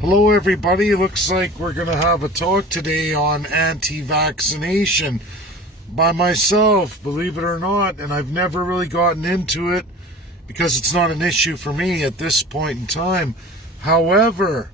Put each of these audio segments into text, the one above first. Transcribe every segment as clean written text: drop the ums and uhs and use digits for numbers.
Hello everybody, looks like we're going to have a talk today on anti-vaccination by myself, believe it or not, and I've never really gotten into it because it's not an issue for me at this point in time. However,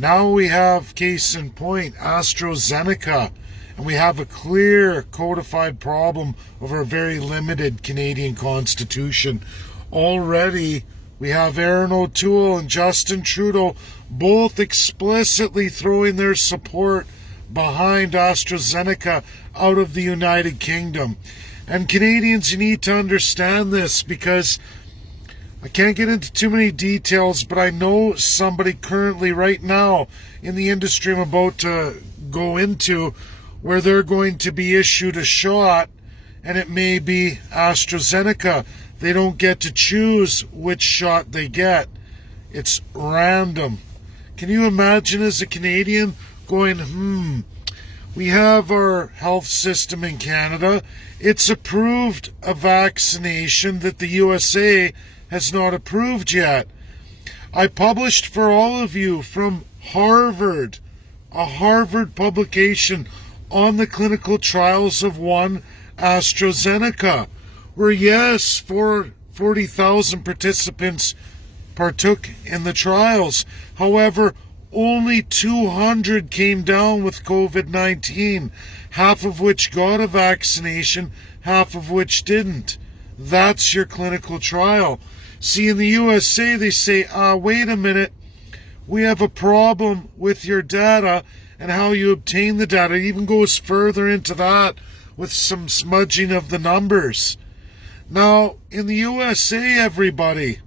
now we have case in point, AstraZeneca, and we have a clear codified problem of our very limited Canadian Constitution. Already, we have Erin O'Toole and Justin Trudeau both explicitly throwing their support behind AstraZeneca out of the United Kingdom. And Canadians, you need to understand this because I can't get into too many details, but I know somebody currently right now in the industry I'm about to go into where they're going to be issued a shot, and it may be AstraZeneca. They don't get to choose which shot they get. It's random. Can you imagine as a Canadian going, we have our health system in Canada. It's approved a vaccination that the USA has not approved yet. I published for all of you from Harvard, a Harvard publication on the clinical trials of one AstraZeneca, where yes, 40,000 participants partook in the trials. However, only 200 came down with COVID-19, half of which got a vaccination, half of which didn't. That's your clinical trial. See, in the USA, they say, wait a minute, we have a problem with your data and how you obtain the data. It even goes further into that with some smudging of the numbers. Now, in the USA, everybody,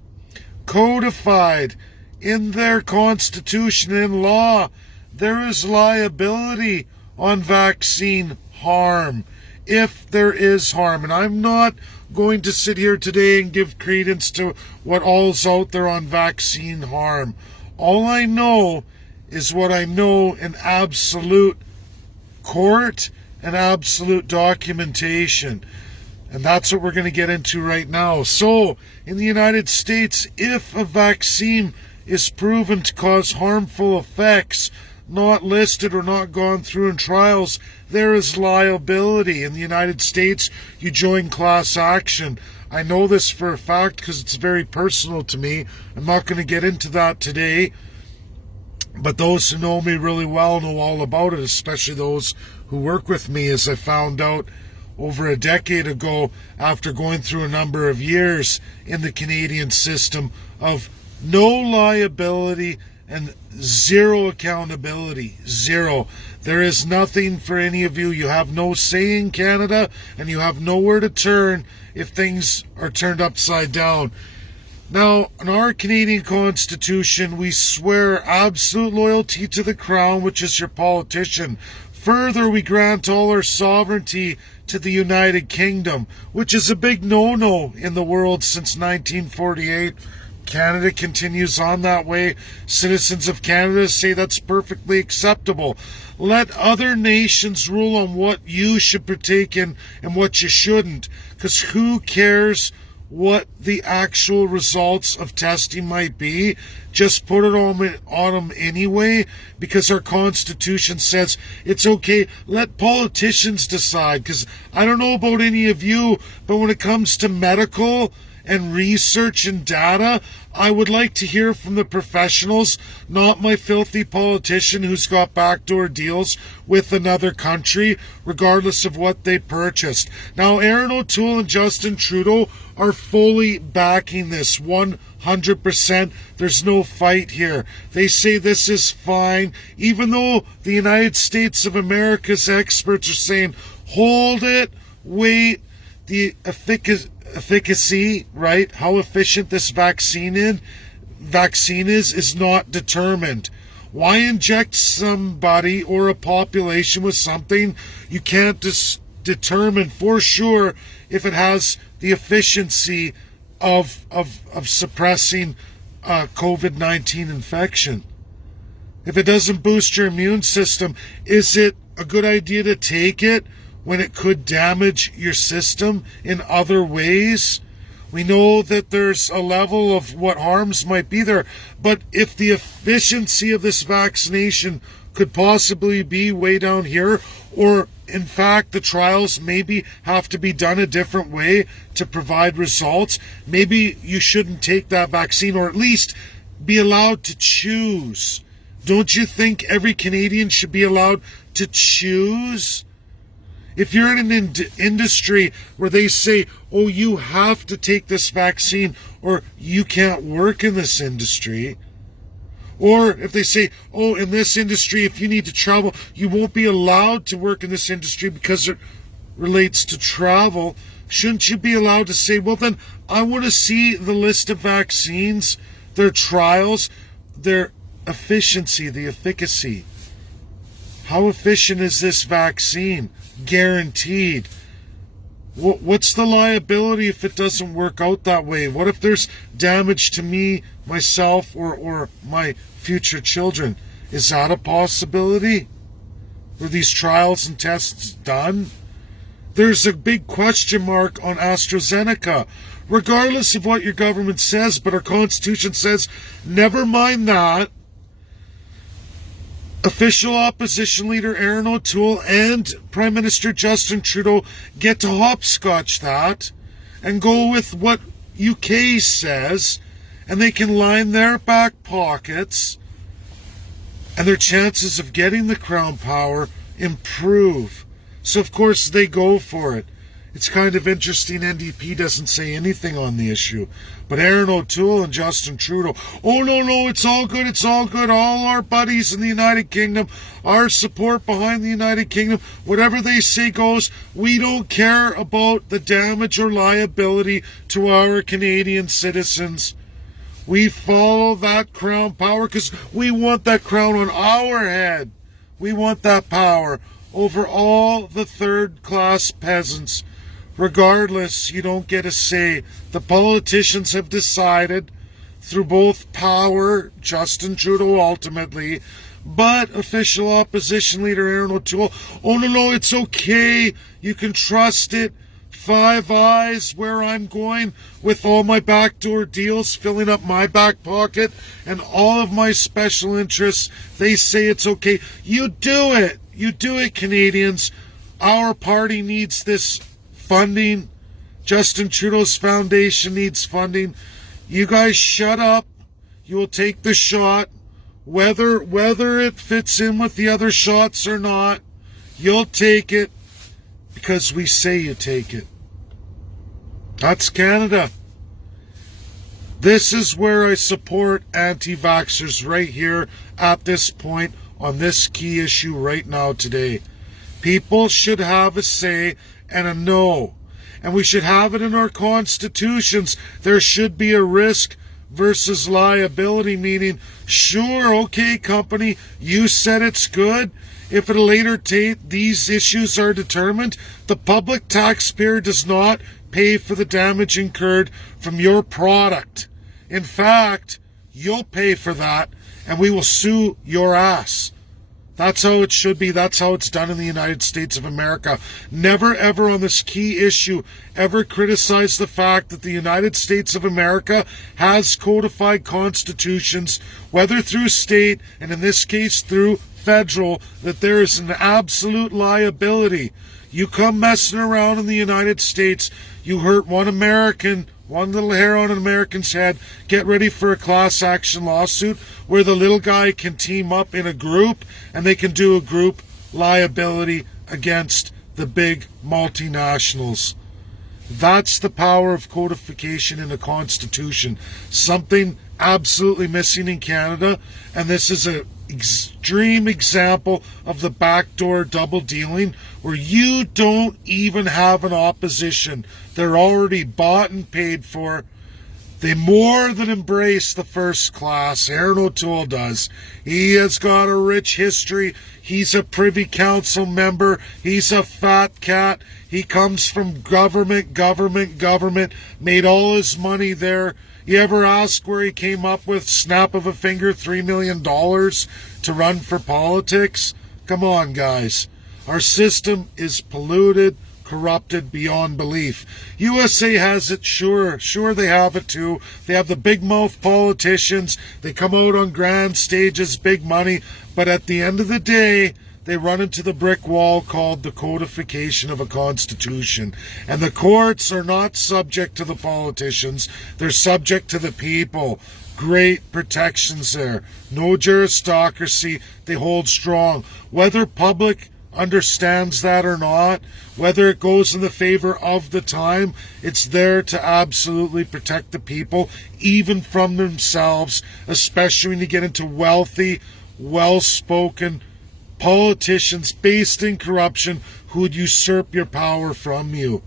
codified in their constitution and law, there is liability on vaccine harm, if there is harm. And I'm not going to sit here today and give credence to what all's out there on vaccine harm. All I know is what I know in absolute court and absolute documentation. And that's what we're going to get into right now. So, in the United States, if a vaccine is proven to cause harmful effects not listed or not gone through in trials, there is liability. In the United States, you join class action. I know this for a fact because it's very personal to me. I'm not going to get into that today. But those who know me really well know all about it, especially those who work with me, as I found out over a decade ago after going through a number of years in the Canadian system of no liability and zero accountability. Zero. There is nothing for any of you. You have no say in Canada and you have nowhere to turn if things are turned upside down. Now, in our Canadian Constitution, we swear absolute loyalty to the Crown, which is your politician. Further, we grant all our sovereignty to the United Kingdom, which is a big no-no in the world since 1948. Canada continues on that way. Citizens of Canada say that's perfectly acceptable. Let other nations rule on what you should partake in and what you shouldn't, because who cares what the actual results of testing might be? Just put it on them anyway, because our Constitution says it's okay. Let politicians decide, because I don't know about any of you, but when it comes to medical and research and data, I would like to hear from the professionals, not my filthy politician who's got backdoor deals with another country, regardless of what they purchased. Now, Erin O'Toole and Justin Trudeau are fully backing this 100%. There's no fight here. They say this is fine, even though the United States of America's experts are saying, hold it, wait, the efficacy, right? How efficient this vaccine is not determined. Why inject somebody or a population with something you can't determine for sure if it has the efficiency of suppressing COVID-19 infection? If it doesn't boost your immune system, is it a good idea to take it when it could damage your system in other ways? We know that there's a level of what harms might be there, but if the efficiency of this vaccination could possibly be way down here, or in fact the trials maybe have to be done a different way to provide results, maybe you shouldn't take that vaccine, or at least be allowed to choose. Don't you think every Canadian should be allowed to choose? If you're in an industry where they say, oh, you have to take this vaccine or you can't work in this industry, or if they say, oh, in this industry, if you need to travel, you won't be allowed to work in this industry because it relates to travel, shouldn't you be allowed to say, well, then I want to see the list of vaccines, their trials, their efficiency, the efficacy. How efficient is this vaccine? Guaranteed. What's the liability if it doesn't work out that way? What if there's damage to me, myself, or my future children? Is that a possibility? Were these trials and tests done? There's a big question mark on AstraZeneca. Regardless of what your government says, but our Constitution says, never mind that. Official opposition leader Aaron O'Toole and Prime Minister Justin Trudeau get to hopscotch that and go with what UK says, and they can line their back pockets, and their chances of getting the crown power improve. So of course they go for it. It's kind of interesting NDP doesn't say anything on the issue. But Aaron O'Toole and Justin Trudeau, oh no, it's all good, it's all good. All our buddies in the United Kingdom, our support behind the United Kingdom, whatever they say goes. We don't care about the damage or liability to our Canadian citizens. We follow that crown power because we want that crown on our head. We want that power over all the third-class peasants. Regardless, you don't get a say. The politicians have decided, through both power, Justin Trudeau ultimately, but official opposition leader Aaron O'Toole, oh no, it's okay. You can trust it. Five Eyes, where I'm going with all my backdoor deals, filling up my back pocket and all of my special interests. They say it's okay. You do it. You do it, Canadians. Our party needs this funding. Justin Trudeau's foundation needs funding. You guys shut up. You will take the shot. Whether it fits in with the other shots or not, you'll take it because we say you take it. That's Canada. This is where I support anti-vaxxers right here at this point on this key issue right now today. People should have a say and a no. And we should have it in our constitutions. There should be a risk versus liability, meaning, sure, okay, company, you said it's good. If at a later date these issues are determined, the public taxpayer does not pay for the damage incurred from your product. In fact, you'll pay for that, and we will sue your ass. That's how it should be. That's how it's done in the United States of America. Never, ever on this key issue, ever criticize the fact that the United States of America has codified constitutions, whether through state, and in this case through federal, that there is an absolute liability. You come messing around in the United States, you hurt one American, one little hair on an American's head, get ready for a class action lawsuit where the little guy can team up in a group and they can do a group liability against the big multinationals. That's the power of codification in the Constitution. Something absolutely missing in Canada, and this is an extreme example of the backdoor double dealing where you don't even have an opposition. They're already bought and paid for. They more than embrace the first class. Aaron O'Toole does. He has got a rich history. He's a Privy Council member. He's a fat cat. He comes from government, made all his money there. You ever ask where he came up with, snap of a finger, $3 million to run for politics? Come on, guys. Our system is polluted, corrupted beyond belief. USA has it, sure they have it too. They have the big mouth politicians. They come out on grand stages, big money, but at the end of the day, they run into the brick wall called the codification of a constitution. And the courts are not subject to the politicians. They're subject to the people. Great protections there. No juristocracy. They hold strong. Whether public understands that or not, whether it goes in the favor of the time, it's there to absolutely protect the people, even from themselves, especially when you get into wealthy, well-spoken politicians based in corruption who would usurp your power from you.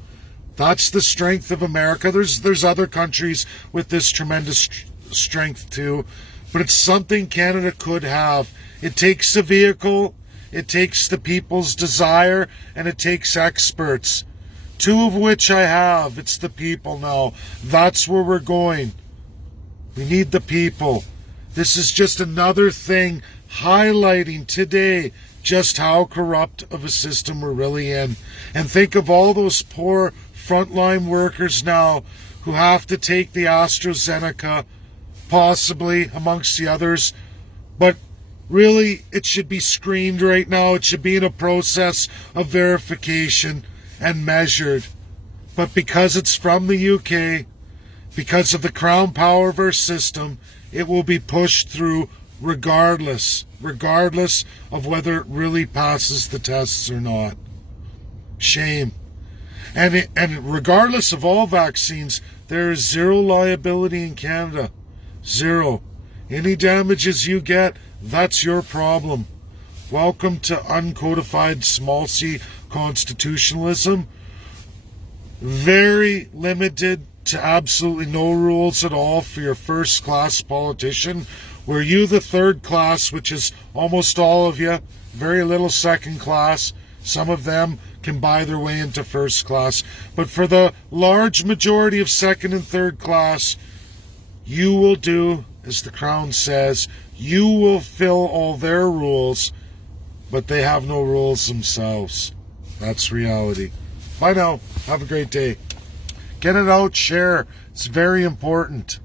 That's the strength of America. There's other countries with this tremendous strength too, but it's something Canada could have. It takes a vehicle, it takes the people's desire, and it takes experts. Two of which I have. It's the people now. That's where we're going. We need the people. This is just another thing highlighting today just how corrupt of a system we're really in. And think of all those poor frontline workers now who have to take the AstraZeneca, possibly amongst the others. But really, it should be screened right now. It should be in a process of verification and measured. But because it's from the UK, because of the crown power of our system, it will be pushed through regardless of whether it really passes the tests or not. Shame. And regardless of all vaccines, there is zero liability in Canada. Zero. Any damages you get, that's your problem. Welcome to uncodified small c constitutionalism. Very limited to absolutely no rules at all for your first class politician. Were you the third class, which is almost all of you, very little second class. Some of them can buy their way into first class. But for the large majority of second and third class, you will do as the Crown says. You will fill all their rules, but they have no rules themselves. That's reality. Bye now. Have a great day. Get it out, share. It's very important.